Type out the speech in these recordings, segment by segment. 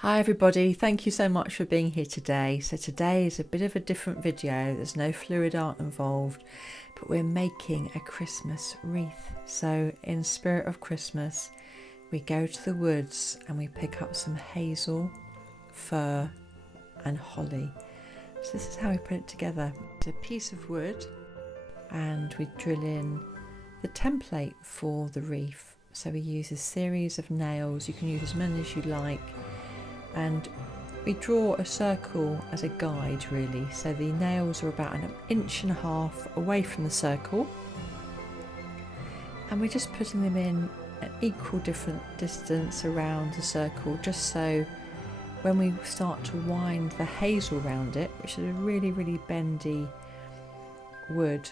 Hi everybody, thank you so much for being here today. So today is a bit of a different video. There's no fluid art involved, but we're making a Christmas wreath. So in spirit of Christmas, we go to the woods and we pick up some hazel, fir and holly. So this is how we put it together. It's a piece of wood and we drill in the template for the wreath. So we use a series of nails. You can use as many as you like. And we draw a circle as a guide really, so the nails are about 1.5 inches away from the circle, and we're just putting them in an equal different distance around the circle, just so when we start to wind the hazel around it, which is a really bendy wood,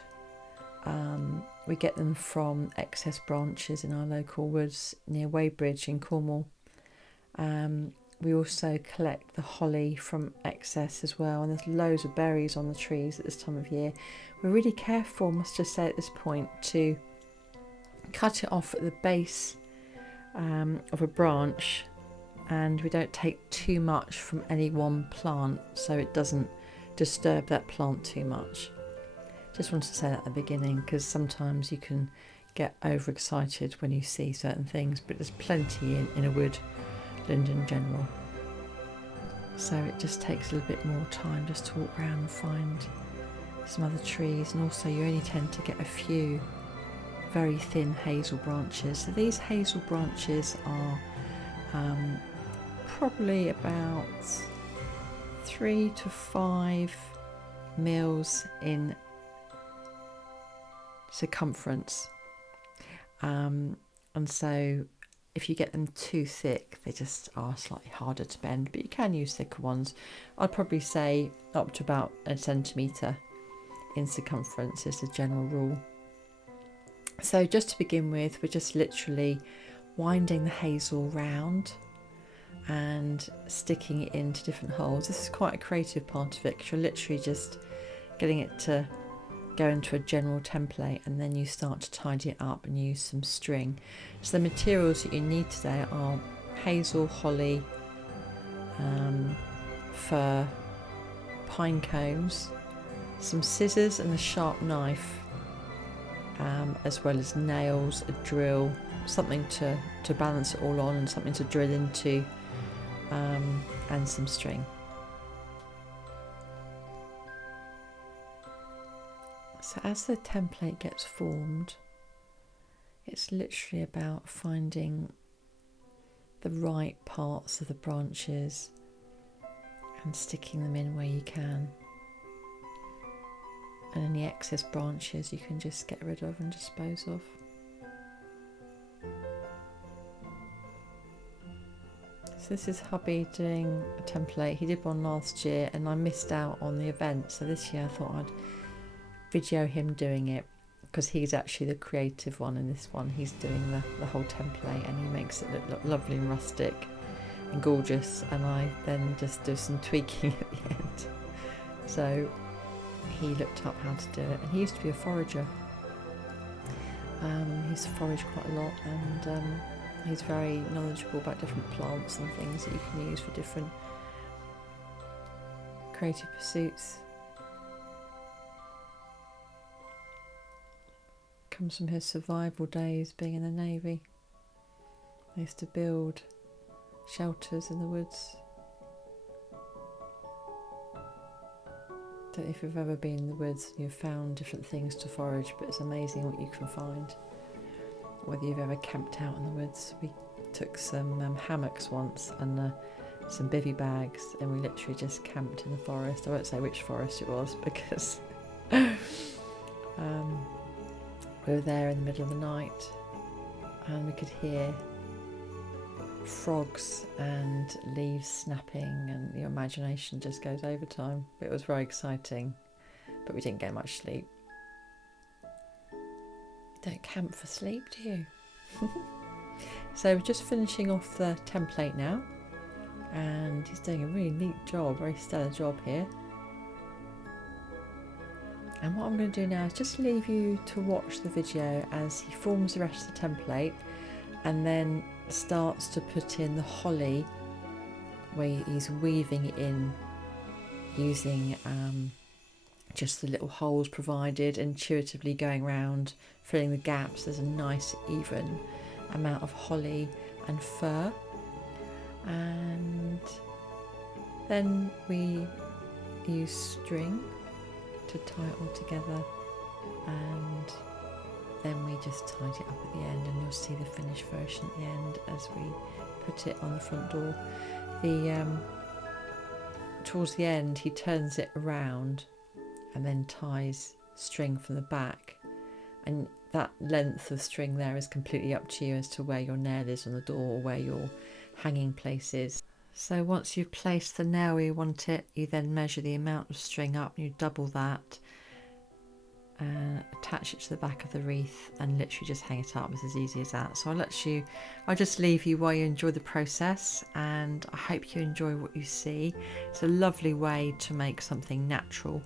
we get them from excess branches in our local woods near Weybridge in Cornwall. We also collect the holly from excess as well, and there's loads of berries on the trees at this time of year. We're really careful, must just say at this point, to cut it off at the base of a branch, and we don't take too much from any one plant so it doesn't disturb that plant too much. Just wanted to say that at the beginning, because sometimes you can get overexcited when you see certain things, but there's plenty in a woodland in general. So it just takes a little bit more time just to walk around and find some other trees, and also you only tend to get a few very thin hazel branches. So these hazel branches are probably about 3 to 5 mils in circumference, and so if you get them too thick, they just are slightly harder to bend, but you can use thicker ones. I'd probably say up to about 1 centimetre in circumference is the general rule. So just to begin with, we're just literally winding the hazel round and sticking it into different holes. This is quite a creative part of it, because you're literally just getting it to go into a general template, and then you start to tidy it up and use some string. So the materials that you need today are hazel, holly, fir, pine cones, some scissors and a sharp knife, as well as nails, a drill, something to balance it all on, and something to drill into, and some string. So as the template gets formed, it's literally about finding the right parts of the branches and sticking them in where you can. And any excess branches you can just get rid of and dispose of. So this is hubby doing a template. He did one last year and I missed out on the event, so this year I thought I'd video him doing it, because he's actually the creative one in this one. He's doing the whole template and he makes it look lovely and rustic and gorgeous, and I then just do some tweaking at the end. So he looked up how to do it, and he used to be a forager. He used to forage quite a lot, and he's very knowledgeable about different plants and things that you can use for different creative pursuits. Comes from his survival days being in the Navy. They used to build shelters in the woods. Don't know if you've ever been in the woods and you've found different things to forage, but it's amazing what you can find. Whether you've ever camped out in the woods. We took some hammocks once and some bivvy bags, and we literally just camped in the forest. I won't say which forest it was, because we were there in the middle of the night and we could hear frogs and leaves snapping, and your imagination just goes overtime. It was very exciting, but we didn't get much sleep. You don't camp for sleep, do you? So we're just finishing off the template now, and he's doing a really neat job, very stellar job here. And what I'm going to do now is just leave you to watch the video as he forms the rest of the template and then starts to put in the holly where he's weaving it in using just the little holes provided, intuitively going around, filling the gaps. There's a nice even amount of holly and fir. And then we use string to tie it all together, and then we just tied it up at the end, and you'll see the finished version at the end as we put it on the front door. Towards the end he turns it around and then ties string from the back, and that length of string there is completely up to you as to where your nail is on the door or where your hanging place is. So once you've placed the nail where you want it, you then measure the amount of string up, and you double that, attach it to the back of the wreath, and literally just hang it up. It's as easy as that. So I'll just leave you while you enjoy the process, and I hope you enjoy what you see. It's a lovely way to make something natural,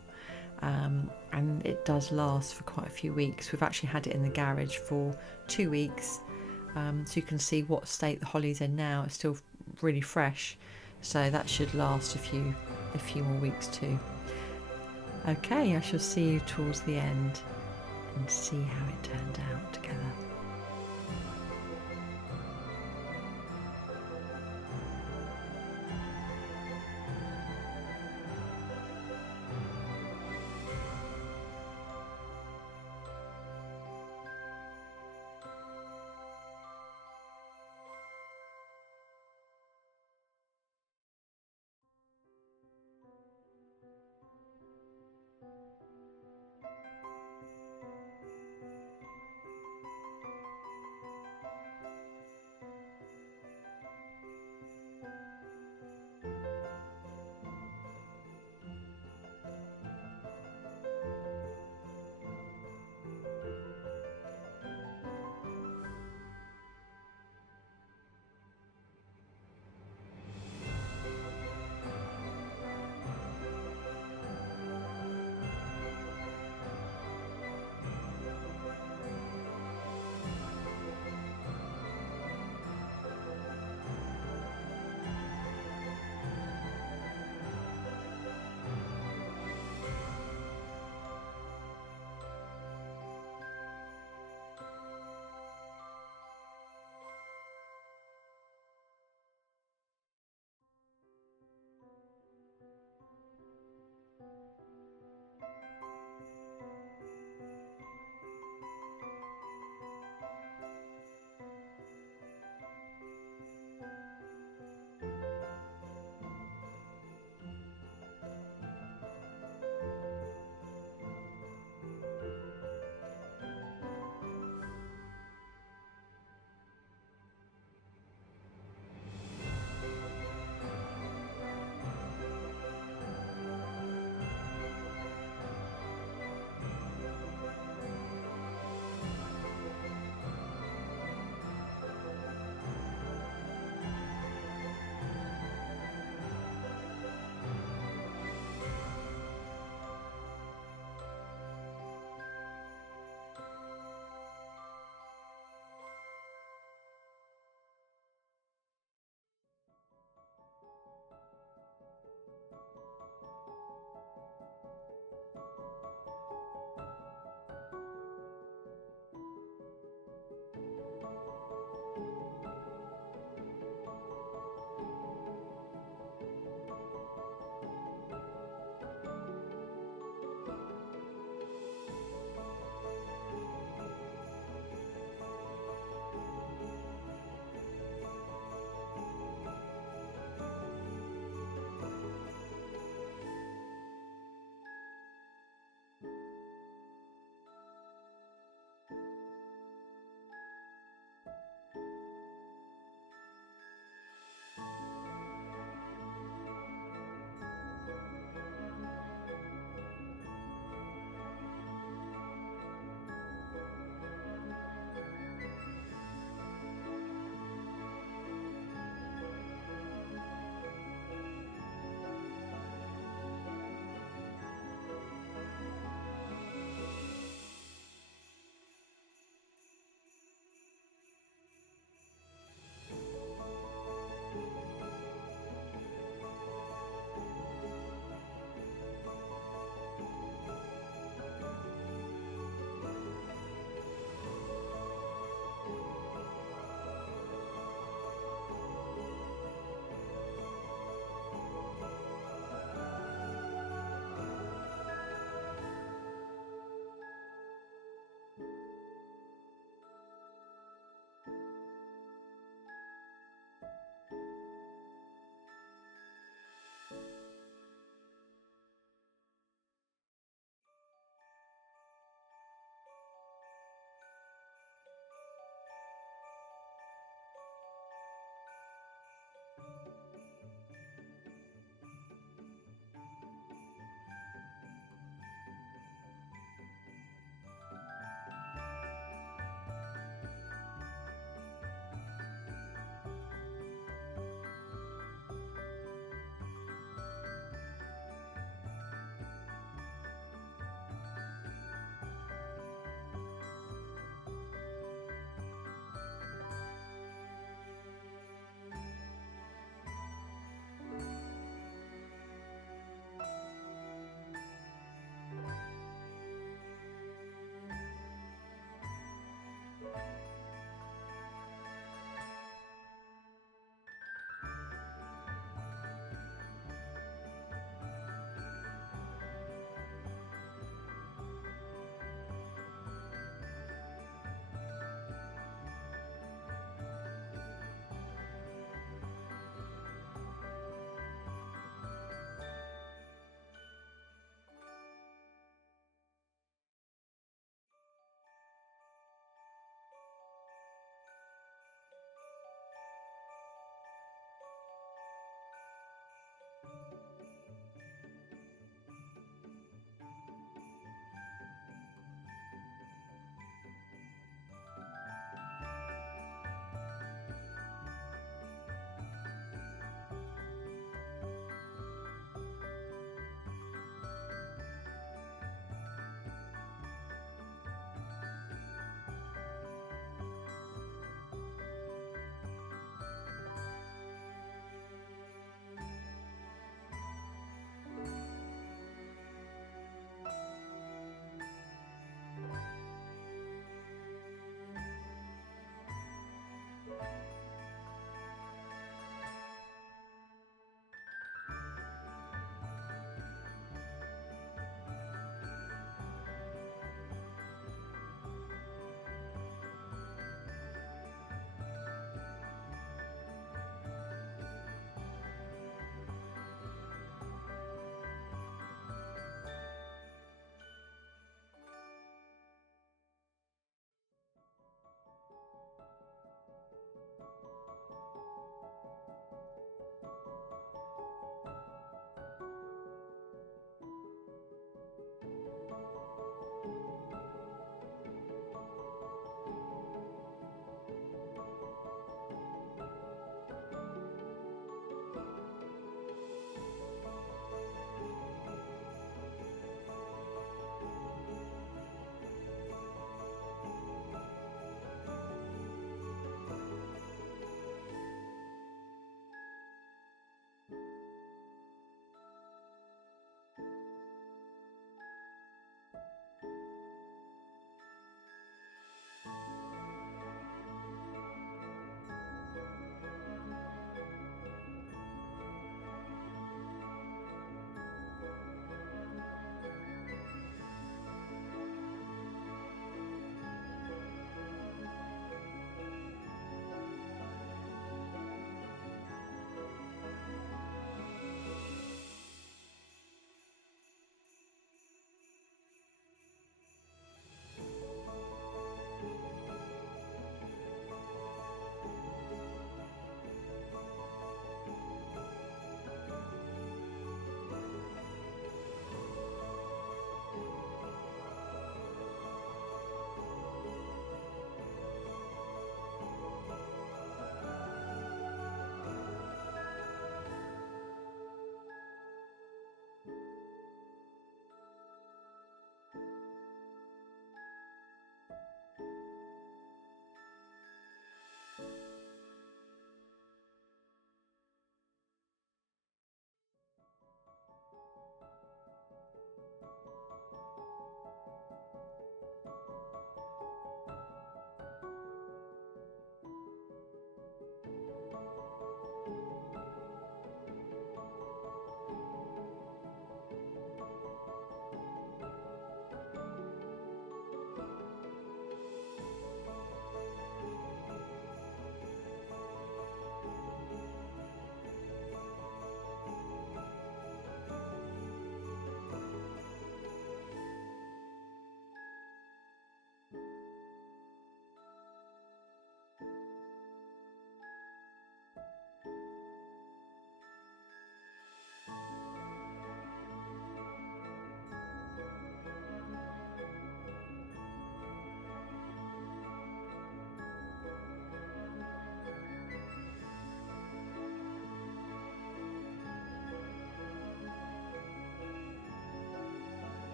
and it does last for quite a few weeks. We've actually had it in the garage for 2 weeks, so you can see what state the holly's in now. It's still really fresh, so that should last a few more weeks too. Okay, I shall see you towards the end and see how it turned out together.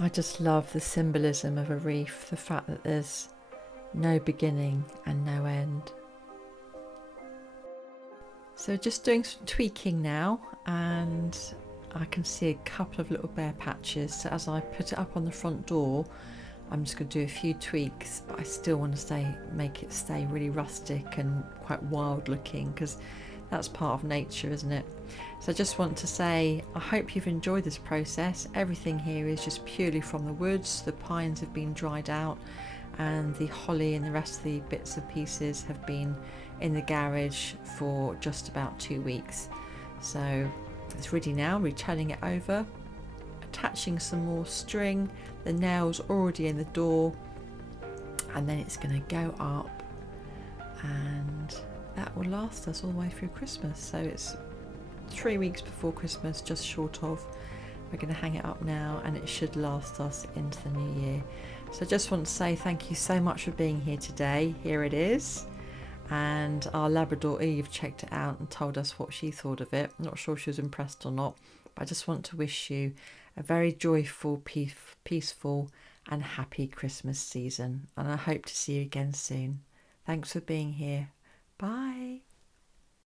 I just love the symbolism of a wreath, the fact that there's no beginning and no end. So just doing some tweaking now, and I can see a couple of little bare patches. So as I put it up on the front door, I'm just going to do a few tweaks, but I still want to make it stay really rustic and quite wild looking, because that's part of nature, isn't it? So I just want to say I hope you've enjoyed this process. Everything here is just purely from the woods. The pines have been dried out, and the holly and the rest of the bits and pieces have been in the garage for just about 2 weeks. So it's ready now. Returning it over, attaching some more string, the nails already in the door, and then it's going to go up, and that will last us all the way through Christmas. So it's 3 weeks before Christmas, just short of. We're going to hang it up now, and it should last us into the new year. So I just want to say thank you so much for being here today. Here it is, and our Labrador Eve checked it out and told us what she thought of it. I'm not sure she was impressed or not, but I just want to wish you a very joyful, peaceful and happy Christmas season, and I hope to see you again soon. Thanks for being here. Bye.